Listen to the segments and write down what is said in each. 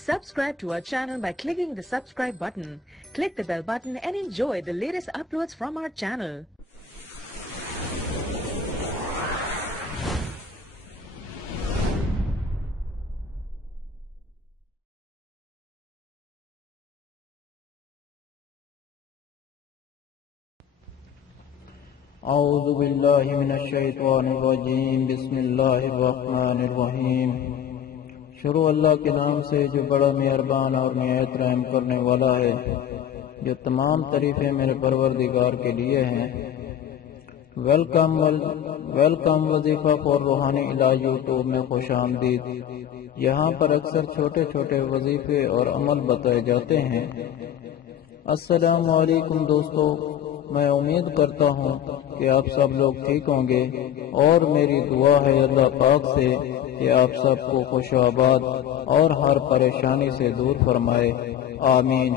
Subscribe to our channel by clicking the subscribe button. Click the bell button and enjoy the latest uploads from our channel. اعوذ باللہ من الشیطان الرجیم بسم اللہ الرحمن الرحیم شروع اللہ کے نام سے جو بڑا مہربان اور نہایت رحم کرنے والا ہے، جو تمام تعریفیں میرے پروردگار کے لیے ہیں۔ ویلکم وظیفہ فور روحانی الہ یوٹیوب میں خوش آمدید۔ یہاں پر اکثر چھوٹے چھوٹے وظیفے اور عمل بتائے جاتے ہیں۔ السلام علیکم دوستو، میں امید کرتا ہوں کہ آپ سب لوگ ٹھیک ہوں گے، اور میری دعا ہے اللہ پاک سے کہ آپ سب کو خوش و آباد اور ہر پریشانی سے دور فرمائے، آمین۔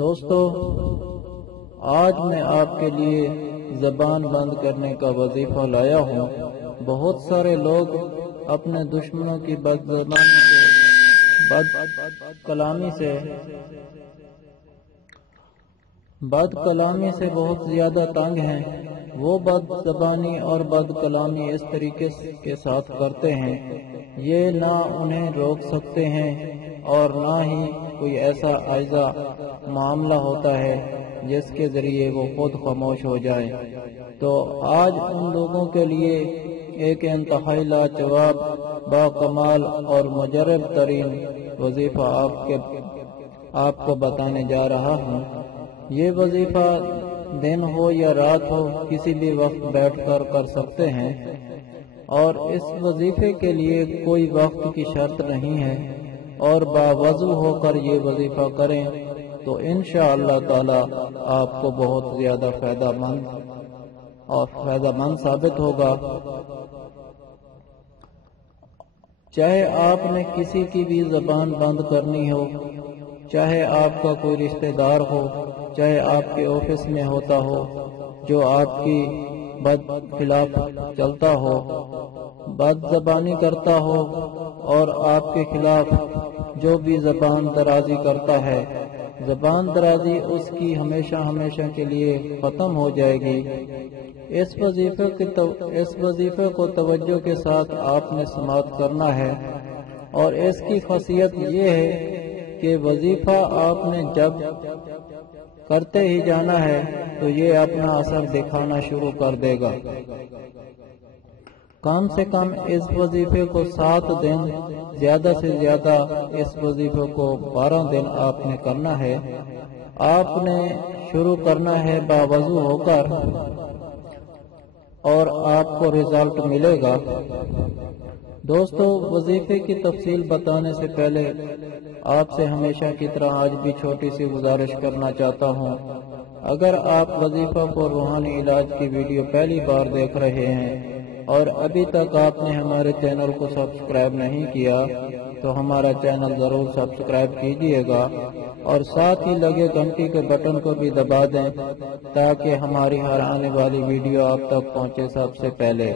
دوستو، آج میں آپ کے لیے زبان بند کرنے کا وظیفہ لایا ہوں۔ بہت سارے لوگ اپنے دشمنوں کی بد کلامی سے بہت زیادہ تنگ ہیں۔ وہ بد زبانی اور بد کلامی اس طریقے کے ساتھ کرتے ہیں، یہ نہ انہیں روک سکتے ہیں اور نہ ہی کوئی ایسا اعزا معاملہ ہوتا ہے جس کے ذریعے وہ خود خاموش ہو جائیں۔ تو آج ان لوگوں کے لیے ایک انتہائی لاجواب، با کمال اور مجرب ترین وظیفہ آپ کو بتانے جا رہا ہوں۔ یہ وظیفہ دن ہو یا رات ہو، کسی بھی وقت بیٹھ کر سکتے ہیں، اور اس وظیفے کے لیے کوئی وقت کی شرط نہیں ہے، اور باوضو ہو کر یہ وظیفہ کریں تو انشاءاللہ تعالی آپ کو بہت زیادہ فائدہ مند ثابت ہوگا۔ چاہے آپ نے کسی کی بھی زبان بند کرنی ہو، چاہے آپ کا کوئی رشتہ دار ہو، چاہے آپ کے آفس میں ہوتا ہو جو آپ کی بد خلاف چلتا ہو، بد زبانی کرتا ہو، اور آپ کے خلاف جو بھی زبان درازی کرتا ہے، زبان درازی اس کی ہمیشہ کے لیے ختم ہو جائے گی۔ اس وظیفے کو توجہ کے ساتھ آپ نے سماعت کرنا ہے، اور اس کی خاصیت یہ ہے کہ وظیفہ آپ نے جب کرتے ہی جانا ہے تو یہ اپنا اثر دکھانا شروع کر دے گا۔ کم سے کم اس وظیفے کو 7 دن، زیادہ سے زیادہ اس وظیفے کو 12 دن آپ نے کرنا ہے۔ آپ نے شروع کرنا ہے باوضو ہو کر، اور آپ کو رزلٹ ملے گا۔ دوستو، وظیفے کی تفصیل بتانے سے پہلے آپ سے ہمیشہ کی طرح آج بھی چھوٹی سی گزارش کرنا چاہتا ہوں۔ اگر آپ وظیفہ فور روحانی علاج کی ویڈیو پہلی بار دیکھ رہے ہیں اور ابھی تک آپ نے ہمارے چینل کو سبسکرائب نہیں کیا تو ہمارا چینل ضرور سبسکرائب کیجئے گا، اور ساتھ ہی لگے گھنٹی کے بٹن کو بھی دبا دیں تاکہ ہماری ہر آنے والی ویڈیو آپ تک پہنچے سب سے پہلے۔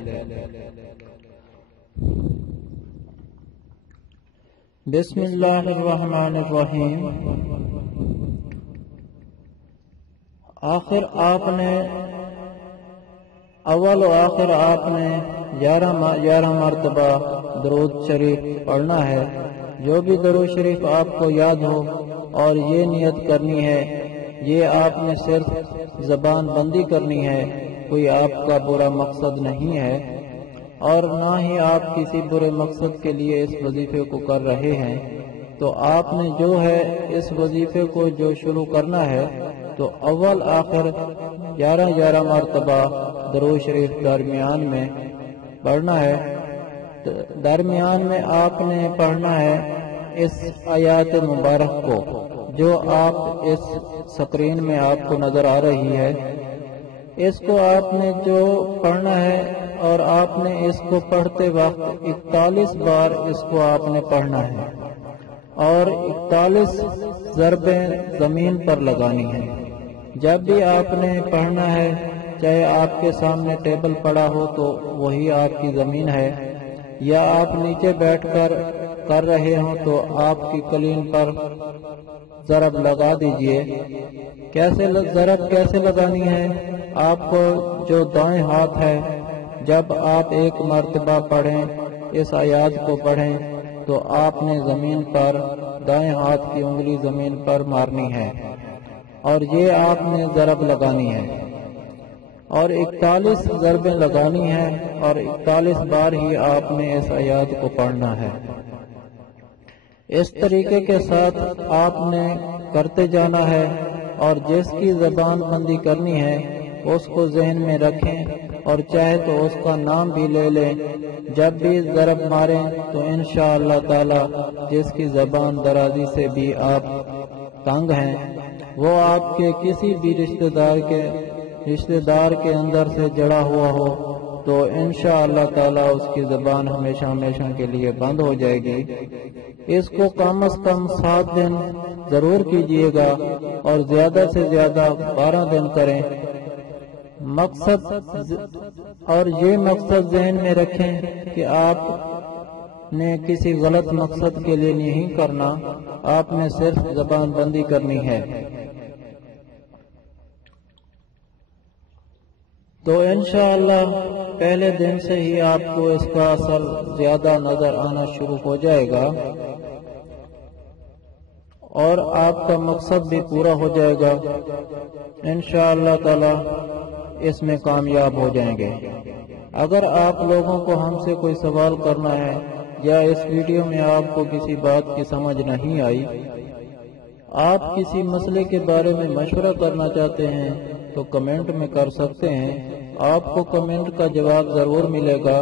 بسم اللہ الرحمن الرحیم۔ اول و آخر آپ نے 11 مرتبہ درود شریف پڑھنا ہے۔ جو بھی درود شریف آپ کو یاد ہو، اور یہ نیت کرنی ہے، یہ آپ نے صرف زبان بندی کرنی ہے، کوئی آپ کا برا مقصد نہیں ہے، اور نہ ہی آپ کسی برے مقصد کے لیے اس وظیفے کو کر رہے ہیں۔ تو آپ نے جو ہے اس وظیفے کو جو شروع کرنا ہے تو اول آخر 11 مرتبہ درود شریف درمیان میں پڑھنا ہے۔ درمیان میں آپ نے پڑھنا ہے اس آیات مبارک کو جو آپ اس سکرین میں آپ کو نظر آ رہی ہے۔ اس کو آپ نے جو پڑھنا ہے، اور آپ نے اس کو پڑھتے وقت 41 بار اس کو آپ نے پڑھنا ہے، اور 41 ضربیں زمین پر لگانی ہیں۔ جب بھی آپ نے پڑھنا ہے، چاہے آپ کے سامنے ٹیبل پڑا ہو تو وہی آپ کی زمین ہے، یا آپ نیچے بیٹھ کر کر رہے ہوں تو آپ کی کلین پر ضرب لگا دیجئے۔ ضرب کیسے لگانی ہے؟ آپ کو جو دائیں ہاتھ ہے، جب آپ ایک مرتبہ پڑھیں، اس آیات کو پڑھیں تو آپ نے زمین پر دائیں ہاتھ کی انگلی زمین پر مارنی ہے اور یہ آپ نے ضرب لگانی ہے اور 41 ضربیں لگانی ہیں اور 41 بار ہی آپ نے اس آیات کو پڑھنا ہے۔ اس طریقے کے ساتھ آپ نے کرتے جانا ہے اور جس کی زبان بندی کرنی ہے اس کو ذہن میں رکھیں اور چاہے تو اس کا نام بھی لے لیں۔ جب بھی ضرب ماریں تو انشاءاللہ تعالی جس کی زبان درازی سے بھی آپ تنگ ہیں، وہ آپ کے کسی بھی رشتہ دار کے اندر سے جڑا ہوا ہو تو انشاءاللہ تعالی اس کی زبان ہمیشہ ہمیشہ کے لیے بند ہو جائے گی۔ اس کو کم از کم 7 دن ضرور کیجئے گا اور زیادہ سے زیادہ 12 دن کریں۔ یہ مقصد ذہن میں رکھیں کہ آپ نے کسی غلط مقصد کے لیے نہیں کرنا، آپ نے صرف زبان بندی کرنی ہے۔ تو انشاءاللہ پہلے دن سے ہی آپ کو اس کا اثر زیادہ نظر آنا شروع ہو جائے گا اور آپ کا مقصد بھی پورا ہو جائے گا۔ انشاءاللہ تعالی اس میں کامیاب ہو جائیں گے۔ اگر آپ لوگوں کو ہم سے کوئی سوال کرنا ہے یا اس ویڈیو میں آپ کو کسی بات کی سمجھ نہیں آئی، آپ کسی مسئلے کے بارے میں مشورہ کرنا چاہتے ہیں تو کمنٹ میں کر سکتے ہیں، آپ کو کمنٹ کا جواب ضرور ملے گا۔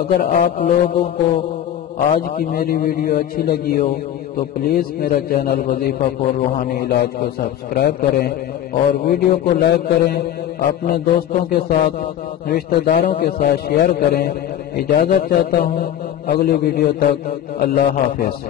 اگر آپ لوگوں کو آج کی میری ویڈیو اچھی لگی ہو تو پلیز میرا چینل وظیفہ فور روحانی علاج کو سبسکرائب کریں اور ویڈیو کو لائک کریں، اپنے دوستوں کے ساتھ، رشتہ داروں کے ساتھ شیئر کریں۔ اجازت چاہتا ہوں، اگلی ویڈیو تک اللہ حافظ۔